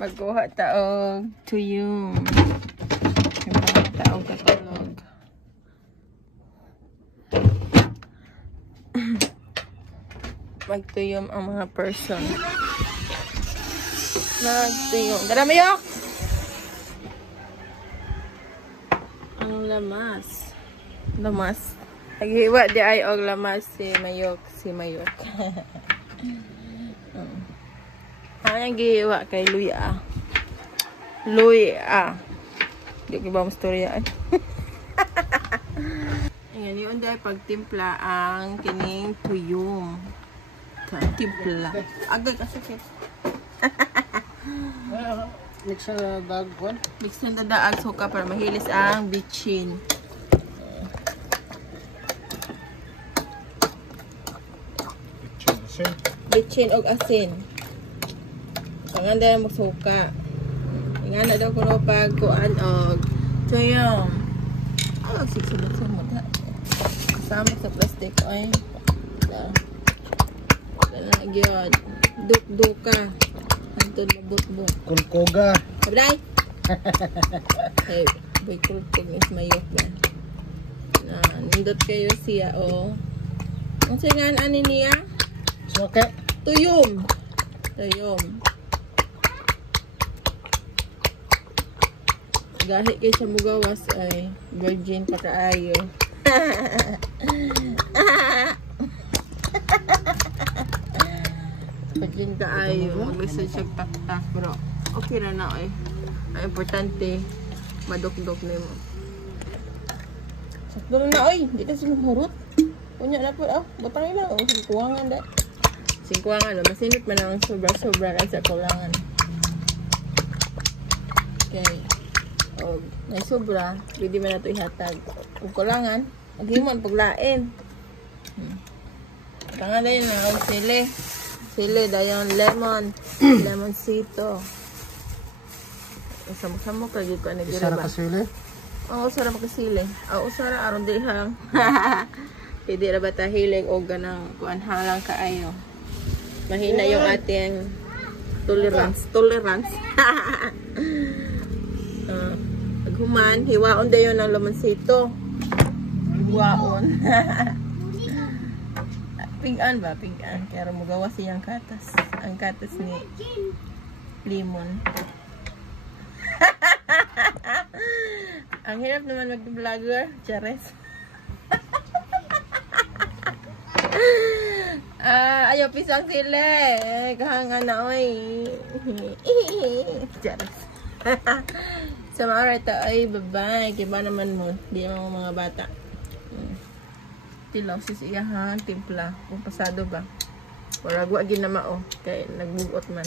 Magkuha taong tuyong. Magkuha taong katulog. Magtuyom ang mga person. Magtuyom. Tara, Mayok! Ang lamas. Lamas. Naghiwa di ay og lamas si Mayok. Si Mayok. Ang gihiwa kay Luya. Luya. Di ko ba mastoryaan? Ayan, yun dahil pagtimpla ang kining tuyong. Timpla. Agad kasakit. Mix na dagwan. Mix na dadaag suka para mahilis ang bitchin. Bitchin og asin. Pangan dahil magsuka. Nga na daw ko no pagkuan og tuyong. Ay, magsisulot-sulot ha. Kasama sa plastic. Ay. Nagyod. Duk-duka. Hantod mabut-but. Kulkoga. Sabday! Ay, may kulkog is Mayok na. Nindot kayo siya, o. Ang singan ani niya? Soke. Tuyom. Tuyom. Gahit kayo siya mugawas ay virgin pa kaayo. Virgin kaayo. Mag-lisod siya tak-tak bro. Okay na na eh. Ang importante madok-dok na mo. Sakto na oy. Di kasi mahurot. Punya na po. Butang ilang. Singkuwangan da. Singkuwangan. Masinit man ang sobra-sobra sa kulangan. Okay. O, may sobra. Pwede man na ito ihatag. Kung kulangan, maghimon paglain. Tangan na yun ang sili. Sili, dayon lemon. Lemoncito. Sama-sama ka dito. Isara ka sili? Oo, usara makasili. Oo, usara aron dihang. Pwede na ba tahilig o ganang kuanhalang kaayo. Mahina yung ating tolerance. Paghuman, hiwaon dayon ng lamoncito. Hiwaon. Pingan ba? Pingan. Kaya magawa siyang katas. Ang katas ni limon. Ang hirap naman mag-vlogger, Chares. Ayaw pisang sila eh. Kahangan na oy. Chares. Sa mga rata ay babay. Kiba naman mo. Di naman mga bata. Tilaw sisiyahan, timpla. Kung pasado ba? Wala guwagin na mao. Kaya nagbugot man.